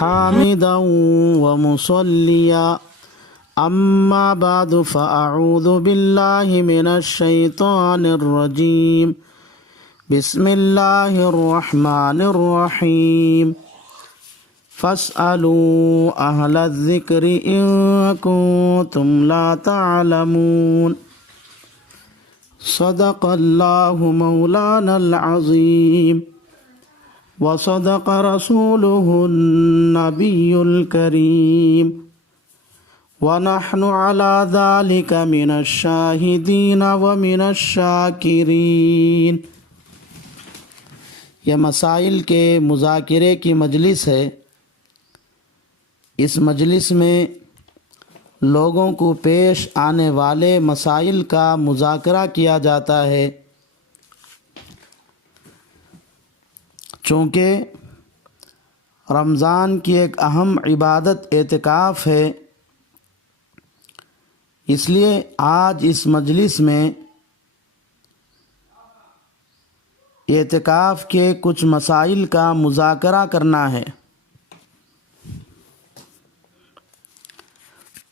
حامدا ومصليا أما بعد فأعوذ بالله من الشيطان الرجيم بسم الله الرحمن الرحيم فاسألوا أهل الذكر إن كنتم لا تعلمون صدق الله مولانا العظيم وصدق رسوله النبي الكريم ونحن على ذلك من الشاهدين ومن الشاكرين۔ یہ مسائل کے مذاکرے کی مجلس ہے۔ اس مجلس میں لوگوں کو پیش آنے والے مسائل کا مذاکرہ کیا جاتا ہے۔ چونکہ رمضان کی ایک اہم عبادت اعتکاف ہے، اس لیے آج اس مجلس میں اعتکاف کے کچھ مسائل کا مذاکرہ کرنا ہے۔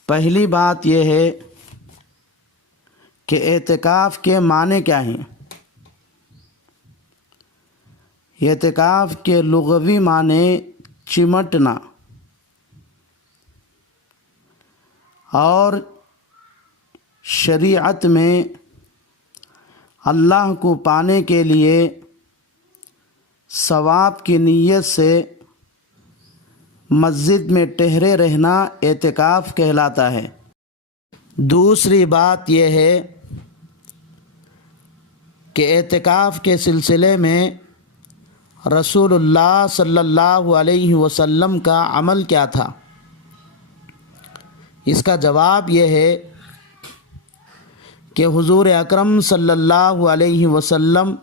پہلی بات یہ ہے کہ اعتکاف کے معنی کیا ہیں۔ اعتکاف کے لغوی معنی چمٹنا اور شریعت میں اللہ کو پانے کے لیے ثواب کی نیت سے مسجد میں ٹھہرے رہنا اعتکاف کہلاتا ہے۔ دوسری بات یہ ہے کہ اعتکاف کے سلسلے میں رسول اللہ صلی اللہ علیہ وسلم کا عمل کیا تھا۔ اس کا جواب یہ ہے کہ حضور اکرم صلی اللہ علیہ وسلم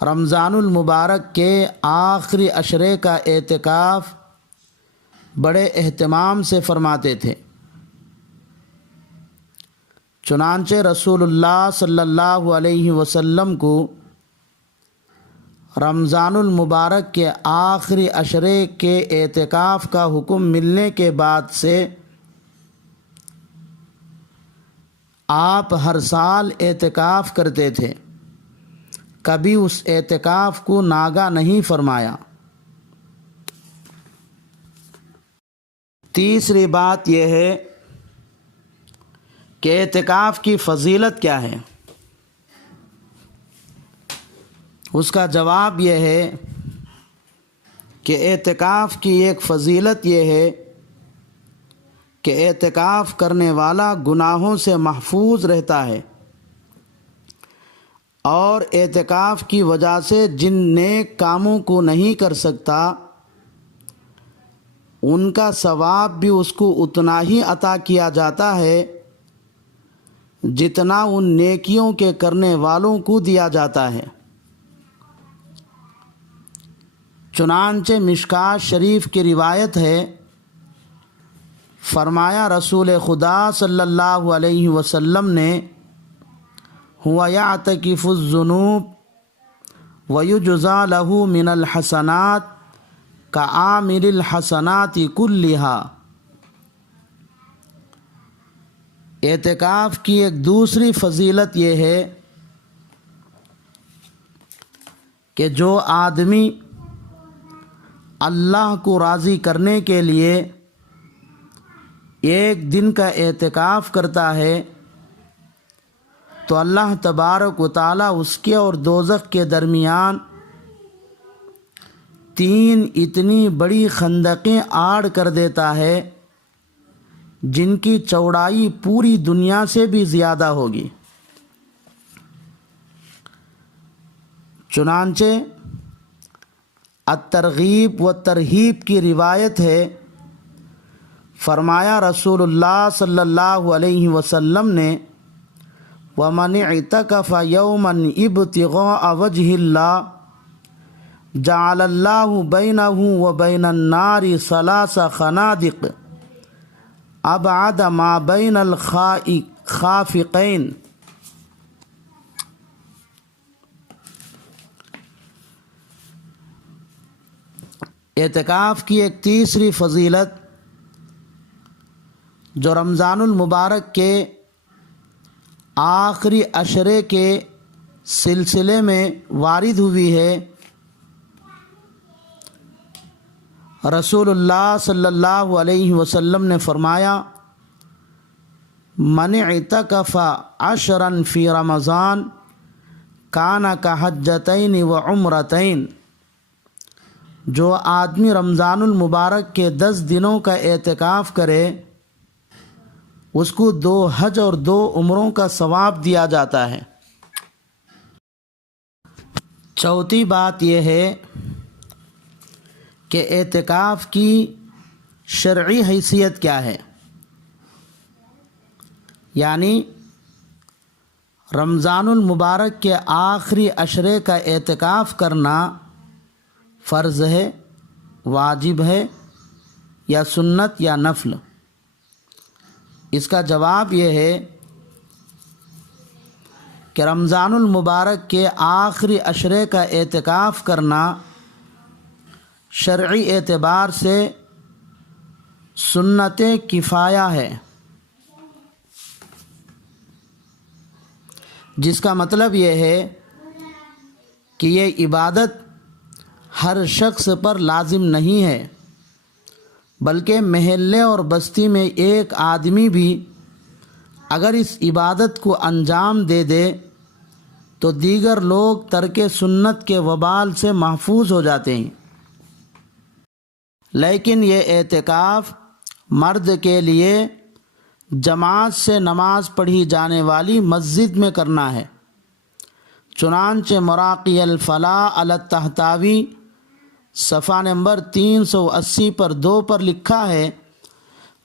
رمضان المبارک کے آخری عشرے کا اعتکاف بڑے اہتمام سے فرماتے تھے۔ چنانچہ رسول اللہ صلی اللہ علیہ وسلم کو رمضان المبارک کے آخری عشرے کے اعتکاف کا حکم ملنے کے بعد سے آپ ہر سال اعتکاف کرتے تھے، کبھی اس اعتکاف کو ناگا نہیں فرمایا۔ تیسری بات یہ ہے کہ اعتکاف کی فضیلت کیا ہے۔ اس کا جواب یہ ہے کہ اعتکاف کی ایک فضیلت یہ ہے کہ اعتکاف کرنے والا گناہوں سے محفوظ رہتا ہے، اور اعتکاف کی وجہ سے جن نیک کاموں کو نہیں کر سکتا ان کا ثواب بھی اس کو اتنا ہی عطا کیا جاتا ہے جتنا ان نیکیوں کے کرنے والوں کو دیا جاتا ہے۔ چنانچہ مشکوٰۃ شریف کی روایت ہے، فرمایا رسول خدا صلی اللہ علیہ وسلم نے، هو یعتکف الذنوب ویجزا له من الحسنات کعامل الحسنات کلها۔ اعتکاف کی ایک دوسری فضیلت یہ ہے کہ جو آدمی اللہ کو راضی کرنے کے لیے ایک دن کا اعتکاف کرتا ہے تو اللہ تبارک و تعالیٰ اس کے اور دوزخ کے درمیان 3 اتنی بڑی خندقیں آڑ کر دیتا ہے جن کی چوڑائی پوری دنیا سے بھی زیادہ ہوگی۔ چنانچہ الترغیب و ترہیب کی روایت ہے، فرمایا رسول اللہ صلی اللہ علیہ وسلم نے، وَمَنِ اعْتَكَفَ يَوْمًا ابْتِغَاءَ وَجْهِ اللَّهِ جَعَلَ اللَّهُ بَيْنَهُ وَبَيْنَ النَّارِ 3 خَنَادِقَ أَبْعَدَ مَا بَيْنَ الْخَافِقَيْنِ۔ اعتکاف کی ایک تیسری فضیلت جو رمضان المبارک کے آخری عشرے کے سلسلے میں وارد ہوئی ہے، رسول اللہ صلی اللہ علیہ وسلم نے فرمایا، من اعتکف عشرا فی رمضان کان کحجتین و عمرتین، جو آدمی رمضان المبارک کے 10 دنوں کا اعتکاف کرے اس کو 2 حج اور 2 عمروں کا ثواب دیا جاتا ہے۔ چوتھی بات یہ ہے کہ اعتکاف کی شرعی حیثیت کیا ہے، یعنی رمضان المبارک کے آخری عشرے کا اعتکاف کرنا فرض ہے، واجب ہے یا سنت یا نفل؟ اس کا جواب یہ ہے کہ رمضان المبارک کے آخری عشرے کا اعتکاف کرنا شرعی اعتبار سے سنت کفایہ ہے، جس کا مطلب یہ ہے کہ یہ عبادت ہر شخص پر لازم نہیں ہے، بلکہ محلے اور بستی میں ایک آدمی بھی اگر اس عبادت کو انجام دے دے تو دیگر لوگ ترک سنت کے وبال سے محفوظ ہو جاتے ہیں۔ لیکن یہ اعتکاف مرد کے لیے جماعت سے نماز پڑھی جانے والی مسجد میں کرنا ہے، چنانچہ مراقی الفلاح علی الطحطاوی صفحہ نمبر 380 پر 2 پر لکھا ہے،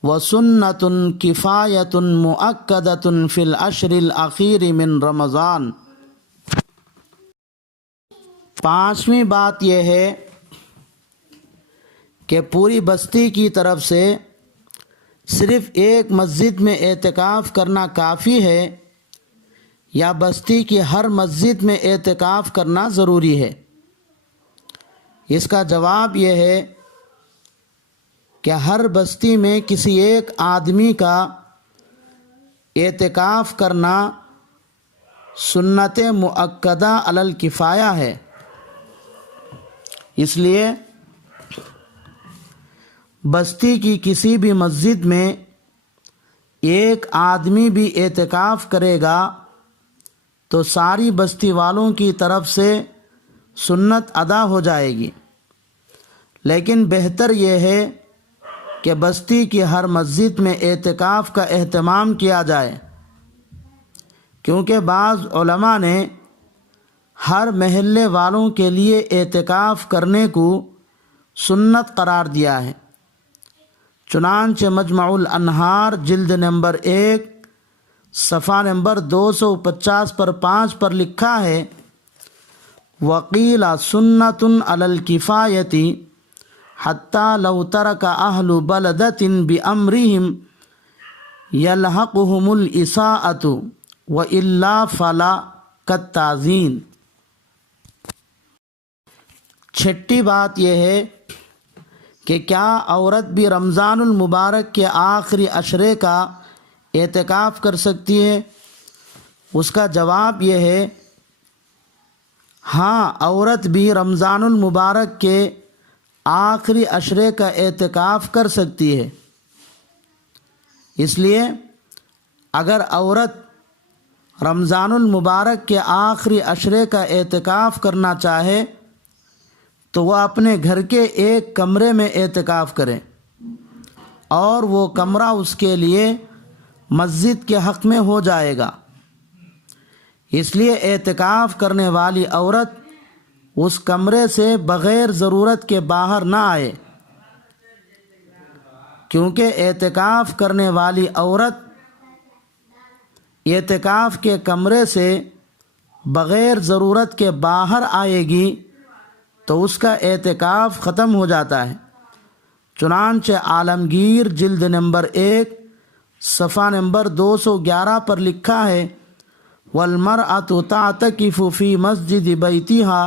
وَسُنَّةٌ كِفَایَةٌ مُؤَکَّدَةٌ فِی الْعَشْرِ الْأَخِیرِ مِن رمضان۔ پانچویں بات یہ ہے کہ پوری بستی کی طرف سے صرف ایک مسجد میں اعتکاف کرنا کافی ہے یا بستی کی ہر مسجد میں اعتکاف کرنا ضروری ہے؟ اس کا جواب یہ ہے کہ ہر بستی میں کسی ایک آدمی کا اعتکاف کرنا سنت مؤکدہ علی الکفایہ ہے۔ اس لیے بستی کی کسی بھی مسجد میں ایک آدمی بھی اعتکاف کرے گا تو ساری بستی والوں کی طرف سے سنت ادا ہو جائے گی، لیکن بہتر یہ ہے کہ بستی کی ہر مسجد میں اعتکاف کا اہتمام کیا جائے، کیونکہ بعض علماء نے ہر محلے والوں کے لیے اعتکاف کرنے کو سنت قرار دیا ہے، چنانچہ مجمع الانہار جلد نمبر 1 صفحہ نمبر 250 پر 5 پر لکھا ہے، وقیل سنت علی الکفایۃ حتی لو ترک اہل بلدۃ بامرہم یلحقہم الاساءۃ والا فلا کالتعزین۔ چھٹی بات یہ ہے کہ کیا عورت بھی رمضان المبارک کے آخری عشرے کا اعتکاف کر سکتی ہے؟ اس کا جواب یہ ہے، ہاں، عورت بھی رمضان المبارک کے آخری عشرے کا اعتکاف کر سکتی ہے۔ اس لیے اگر عورت رمضان المبارک کے آخری عشرے کا اعتکاف کرنا چاہے تو وہ اپنے گھر کے ایک کمرے میں اعتکاف کرے، اور وہ کمرہ اس کے لیے مسجد کے حق میں ہو جائے گا۔ اس لیے اعتکاف کرنے والی عورت اس کمرے سے بغیر ضرورت کے باہر نہ آئے، کیونکہ اعتکاف کرنے والی عورت اعتکاف کے کمرے سے بغیر ضرورت کے باہر آئے گی تو اس کا اعتکاف ختم ہو جاتا ہے، چنانچہ عالمگیر جلد نمبر 1 صفحہ نمبر 211 پر لکھا ہے، وَالْمَرْأَةُ تَعْتَكِفُ فِي مَسْجِدِ بَيْتِهَا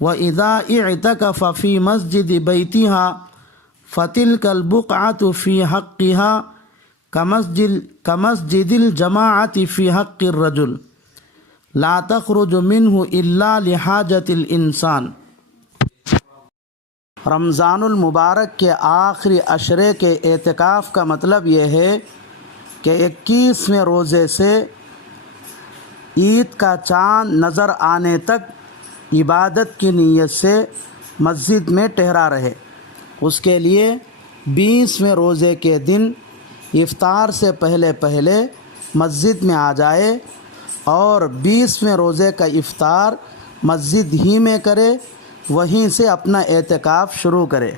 وَإِذَا اعْتَكَفَ فِي مَسْجِدِ بَيْتِهَا فَتِلْكَ الْبُقْعَةُ فِي حَقِّهَا كَمَسْجِدِ الْجَمَاعَةِ فِي حَقِّ الرَّجُلِ لَا تَخْرُجُ مِنْهُ إِلَّا لِحَاجَةِ الْإِنسَانِ۔ رمضان المبارک کے آخری عشرے کے اعتکاف کا مطلب یہ ہے کہ 21ویں روزے سے عید کا چاند نظر آنے تک عبادت کی نیت سے مسجد میں ٹھہرا رہے۔ اس کے لیے 20ویں روزے کے دن افطار سے پہلے مسجد میں آ جائے اور 20ویں روزے کا افطار مسجد ہی میں کرے، وہیں سے اپنا اعتکاف شروع کرے۔